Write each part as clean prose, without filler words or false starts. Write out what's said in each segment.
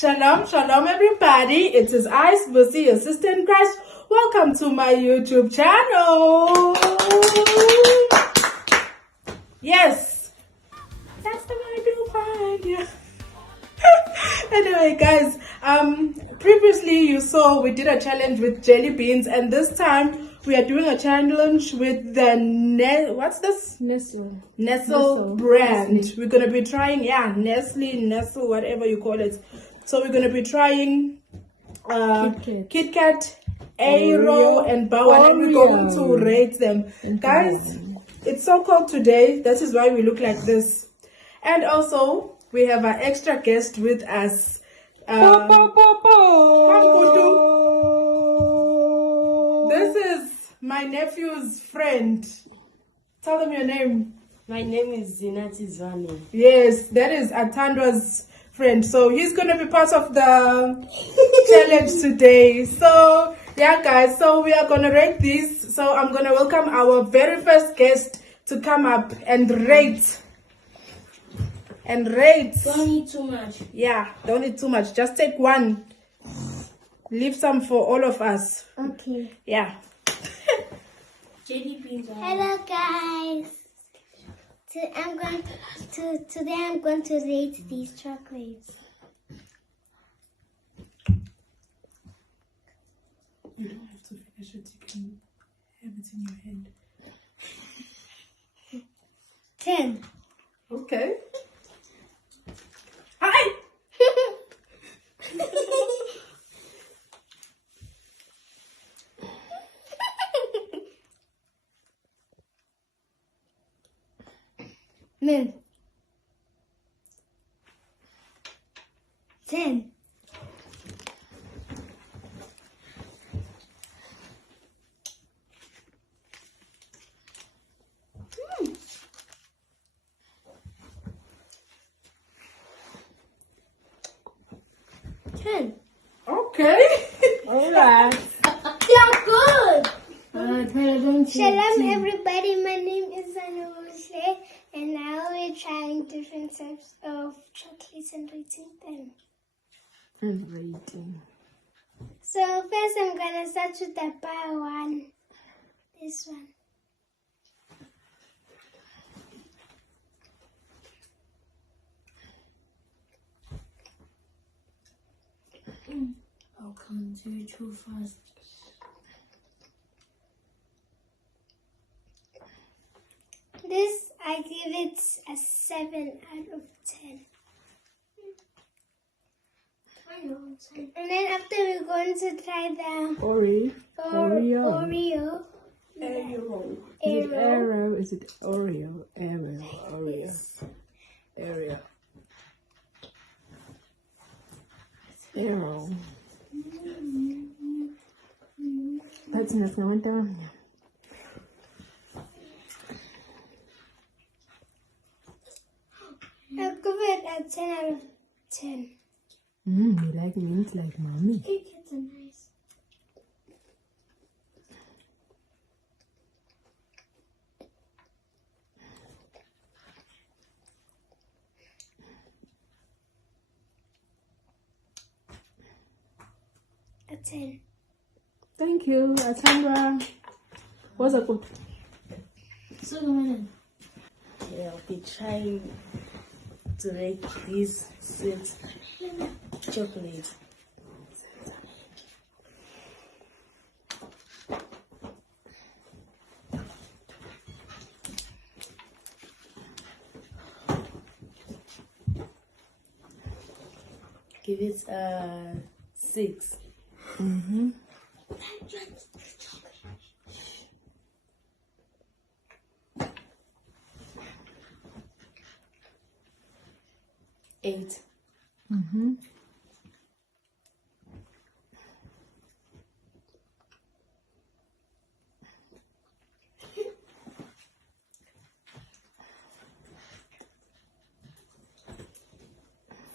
Shalom, shalom everybody. It is I, Bussy, your sister in Christ. Welcome to my YouTube channel. Yes, that's the one I do fine. Yeah. Anyway, guys, previously you saw we did a challenge with jelly beans, and this time we are doing a challenge with the Nestlé brand. Nestlé. We're gonna be trying, Nestle, whatever you call it. So we're gonna be trying KitKat, AERO, and Bauer, and we're going to rate them. Guys, it's so cold today. That is why we look like this. And also, we have an extra guest with us. This is my nephew's friend. Tell them your name. My name is Zinati Zwane. Yes, that is Atandwa's friend. So he's going to be part of the challenge today. So, yeah, guys. So we are going to rate these. So I'm going to welcome our very first guest to come up and rate. Don't eat too much. Yeah, don't eat too much. Just take one. Leave some for all of us. Okay. Yeah. Hello guys. Today I'm going to rate these chocolates. You don't have to finish it. You can have it in your hand. 10. Okay. Hi. Min. 10. Okay. Alright. You're good. Don't Shalom everybody, my name is Nestlé and I will be trying different types of chocolates and rating them. Rating. So first I'm going to start with the bar one. This one. How come you too fast? This, I give it a 7 out of 10. And then after we're going to try the Oreo. Oreo. AERO. Is it Aero? Is it Oreo? Oreo. Yes. Aero. Aero. That's enough. No one down. I'll give it a 10 out of 10. You like mint like mommy. KitKats are nice. A 10. Thank you, Atandwa. What's up? Yeah, I'll be trying to make these sweet chocolate. Give it a 6. Mm-hmm. 8. Mm-hmm.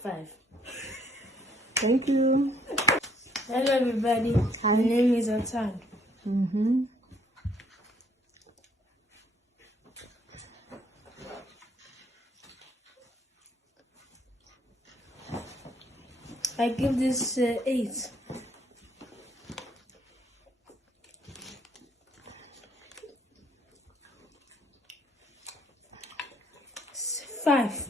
5. Thank you. Hello everybody, my name is Atan. Mm-hmm. I give this 8. 5.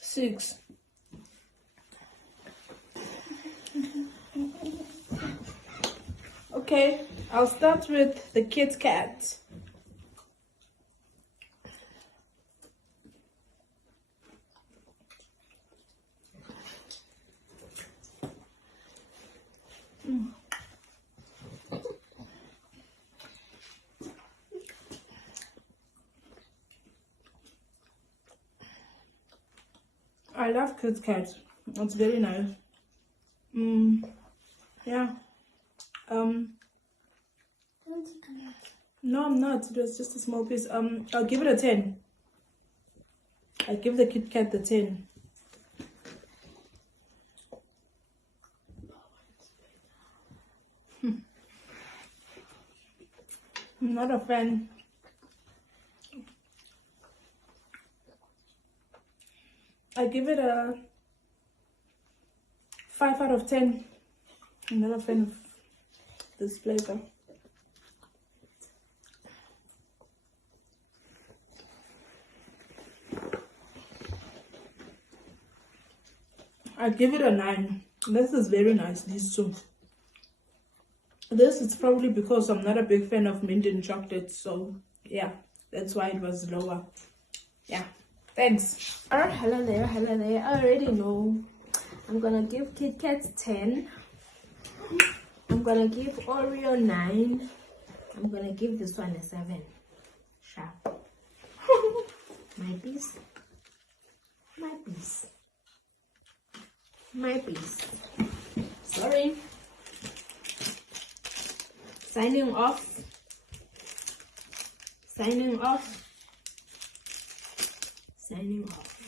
6. Okay, I'll start with the KitKat. I love KitKat. It's very nice. Yeah. No, I'm not. It was just a small piece. I'll give it a 10. I give the KitKat the 10. I'm not a fan. I give it a 5 out of 10. I'm not a fan of this flavor. I give it a 9. This is very nice, these two. This is probably because I'm not a big fan of mint and chocolate, so yeah, that's why it was lower. Yeah, thanks. Hello there, hello there. I already know. I'm gonna give KitKat 10. I'm gonna give Oreo 9. I'm gonna give this one a 7. Sharp. My piece. My piece. My piece. Sorry. Signing off. Signing off. Signing off.